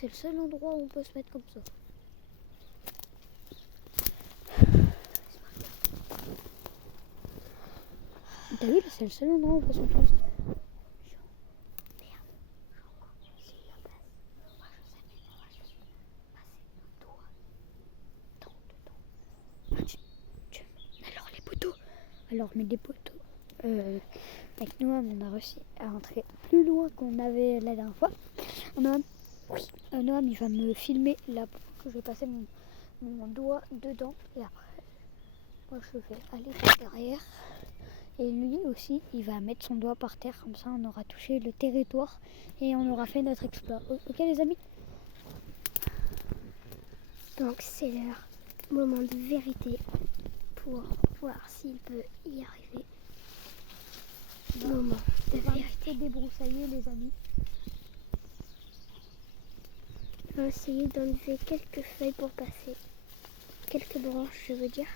c'est le seul endroit où on peut se mettre comme ça. T'as vu, là, c'est le seul endroit où on peut se mettre comme ça. Alors les poteaux. Alors mais des poteaux. Avec Noam, on a réussi à rentrer plus loin qu'on avait la dernière fois. Noam, il va me filmer là que je vais passer mon doigt dedans et après moi je vais aller par derrière et lui aussi il va mettre son doigt par terre, comme ça on aura touché le territoire et on aura fait notre exploit. Ok les amis? Donc c'est leur moment de vérité pour voir s'il peut y arriver. Moment de On va un vérité. petit peu débroussailler les amis. On va essayer d'enlever quelques feuilles pour passer. Quelques branches, je veux dire.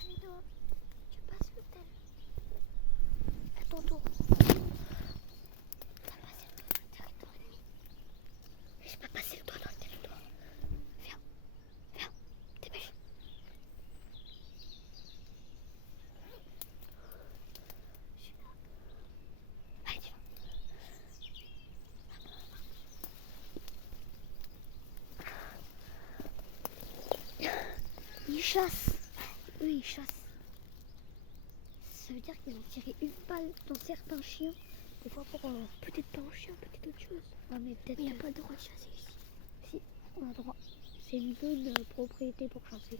Allez, Noam, tu passes le tel. À ton tour. T'as passé le doigt dans le territoire ennemi. J'ai pas passé le doigt dans le territoire. Viens, dépêche. Allez, tu vas. Ils chassent. Eux, ils chassent. Ça veut dire qu'ils ont tiré une balle dans certains chiens. Des fois pour... peut-être pas un chien, peut-être autre chose. Ouais, mais peut-être Il n'y a pas le droit de chasser ici. si on a droit. C'est une zone de propriété pour chasser.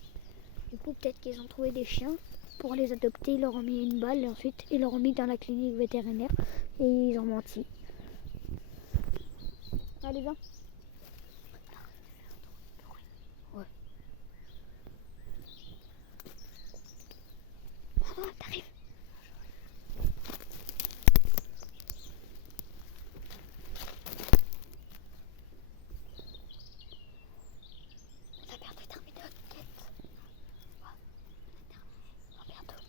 Du coup peut-être qu'ils ont trouvé des chiens pour les adopter, ils leur ont mis une balle et ensuite ils leur ont mis dans la clinique vétérinaire et ils ont menti. Allez viens. Ouais. Oh, t'arrives. On a bientôt terminé notre quête. Ouais, on a terminé. Oh, bientôt.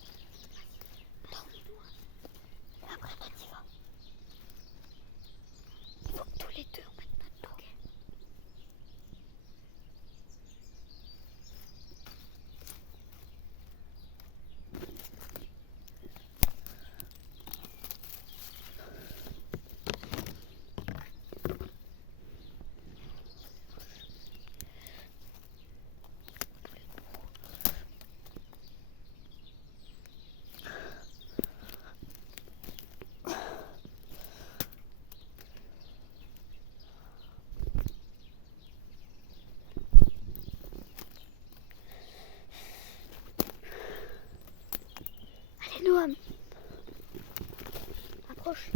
Vas-y. Attends. Après, toi, t'y vas. Il faut que tous les deux on mette notre doigt. Okay. Allez, Noam. Approche.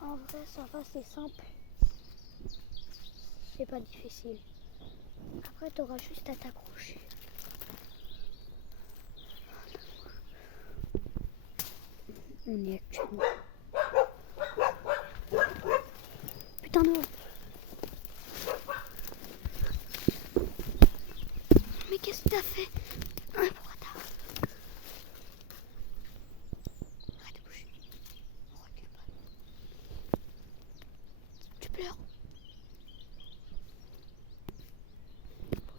En vrai ça va, c'est simple. C'est pas difficile. Après tu auras juste à t'accrocher. On est actuellement. Putain, Noam. Mais qu'est-ce que t'as fait? Pourquoi t'as... Arrête de bouger. On recule pas. Tu pleures?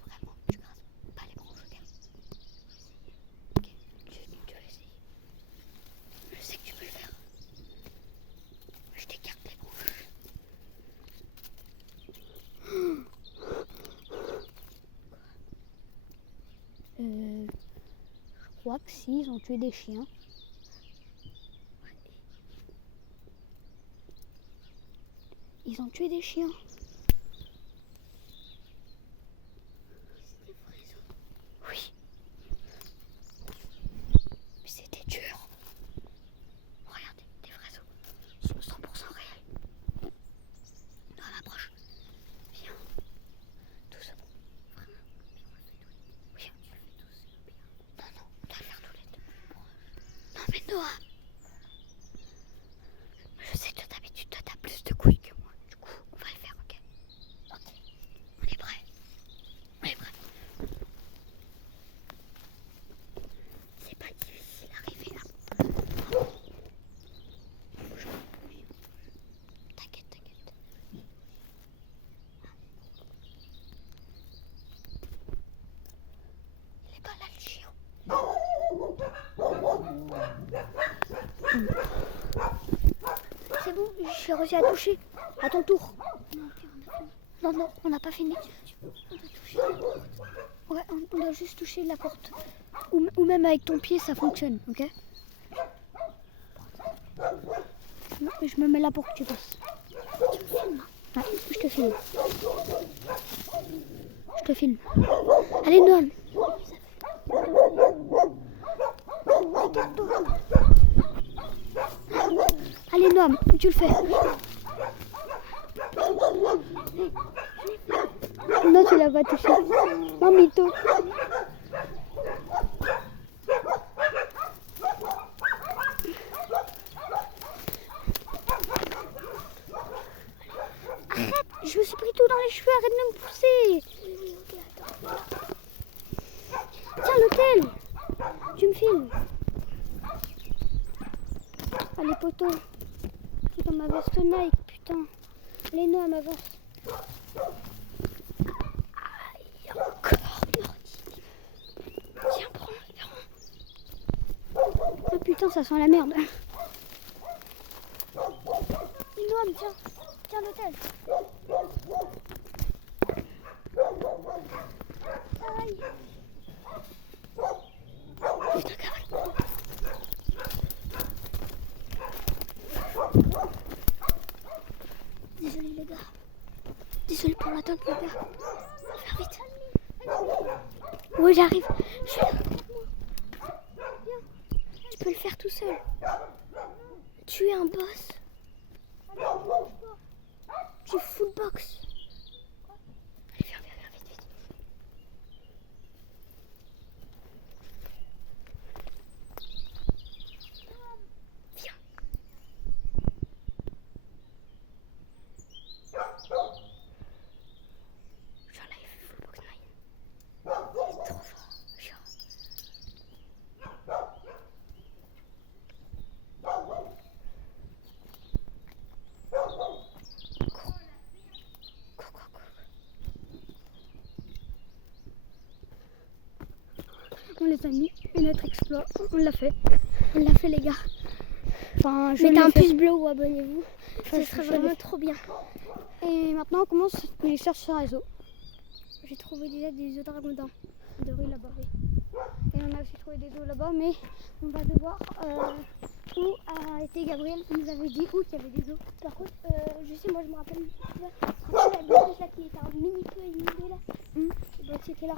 Vraiment, tu grasses pas les branches, ok? Ok, tu vas essayer. Je sais que tu peux le faire. Je t'écarte les branches. Je crois que si, ils ont tué des chiens. Ils ont tué des chiens. C'était vrai ça? Oui. Mais c'était dur. pas difficile d'arriver là. T'inquiète, t'inquiète. Il est pas là le chien. C'est bon, j'ai réussi à toucher. À ton tour. Non, non, on n'a pas fini. On doit toucher la porte. Ouais, on doit juste toucher la porte. Ou même avec ton pied, ça fonctionne, ok? Non, je me mets là pour que tu passes. Tu me filmes? Ouais, je te filme. Je te filme. Allez, Noam. Regarde-toi. Allez, Noam, tu le fais. Non, tu l'as pas touché. Non, mytho. Arrête, je me suis pris tout dans les cheveux, arrête de me pousser. Tiens, l'hôtel. Tu me filmes. Allez, poteau. C'est dans ma veste Nike, putain. Allez, Noam, avance. Aïe, encore, mordi. Tiens, prends. Oh putain, ça sent la merde. Noam, tiens. Tiens, l'hôtel. Aïe. Putain, cavale. Désolé les gars. Désolé pour l'attente les gars. Faire vite. Oui, j'arrive. Je suis là. Viens. Tu peux le faire tout seul. Tu es un boss. Tu full box. Allez, viens, vite. Viens. Genre là, il fait full box 9. Il est trop fort. Genre. Bon les amis, notre exploit, on l'a fait. On l'a fait les gars. Enfin, mettez un pouce bleu ou abonnez-vous. Ça serait vraiment trop bien. Et maintenant on commence les recherches sur un réseau. J'ai trouvé déjà des œufs dragondins de rue là-bas. Et on a aussi trouvé des œufs là-bas, mais on va devoir où a été Gabriel. Il nous avait dit où il y avait des œufs. Par contre, je sais, moi je me rappelle. Tu vois, la boutique là qui était un mini peu inondée là. C'était là.